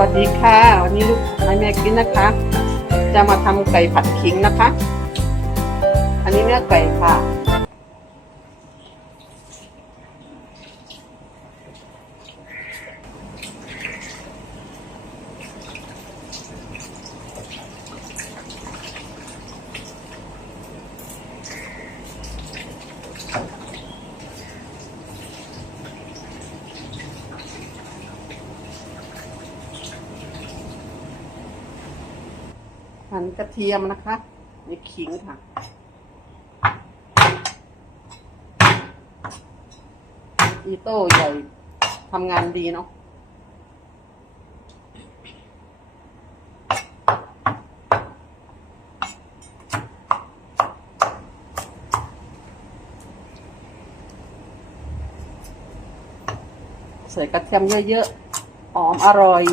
วัสดีค่ะ วันนี้ลูกให้แม่กินนะคะ จะมาทำไก่ผัดขิงนะคะ อันนี้เนื้อไก่ค่ะ หั่นกระเทียมนะคะนี่ขิงค่ะอีโต้ใหญ่ทำงานดีเนาะใส่กระเทียมเยอะๆหอมอร่อย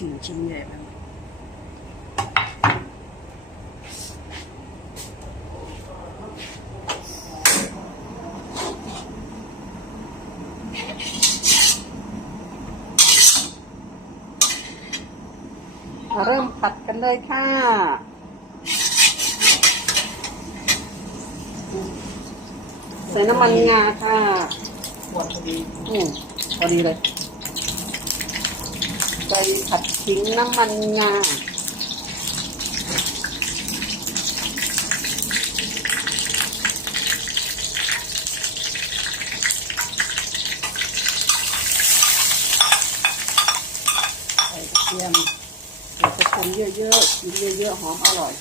ขิงชิ้นใหญ่มากมาเริ่มผัดกันเลยค่ะใส่น้ำมันงาค่ะหมดพอดีอืมพอดีเลย ใส่ผัดขิงน้ำมันงาใส่กระเทียมใส่กระเทียมเยอะๆกินเยอะๆหอมอร่อย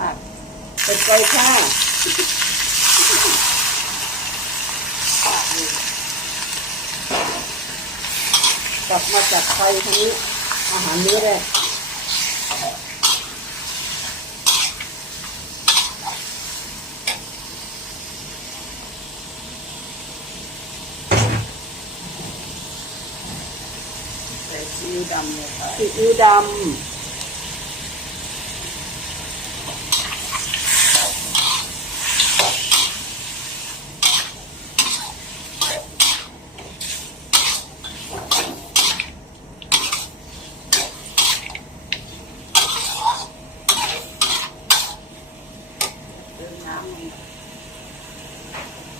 อะเป็ดไก่ค่ะกลับมาจากไฟทางนี้อาหารมื้อแรกใส่ซีอิ๊วดำเลยค่ะซีอิ๊วดำ เติมน้ำลง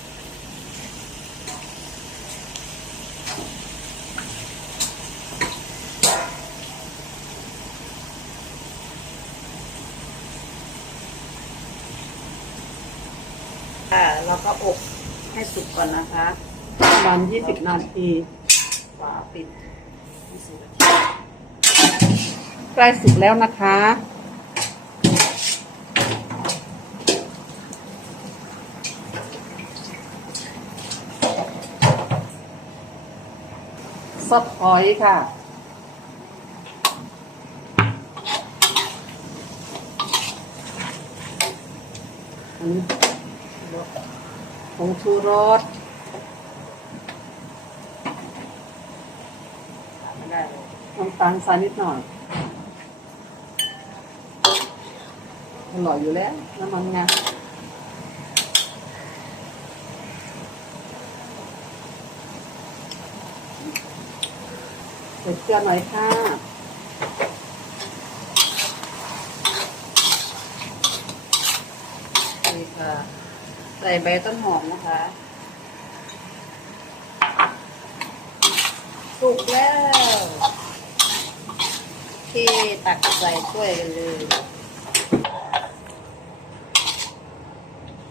อ่าเราก็อบให้สุกก่อนนะคะประมาณ20 นาทีฝาปิด20นาทีใกล้สุกแล้วนะคะ ซอสหอยค่ะอันนี้ผงชูรสไม่ได้น้ำตาลทรายนิดหน่อยอร่อยอยู่แล้ว น้ำมันงา ใส่เกลือหน่อยค่ะนี่ค่ะ ใส่ใบต้นหอมนะคะสุกแล้วที่ตักใส่ถ้วยกันเลย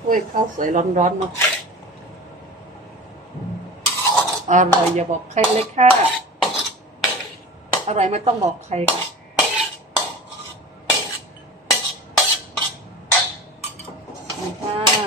ถ้วยข้าวสวยร้อนๆเนาะอร่อยอย่าบอกใครเลยค่ะ อร่อยไม่ต้องบอกใครค่ะค่ะ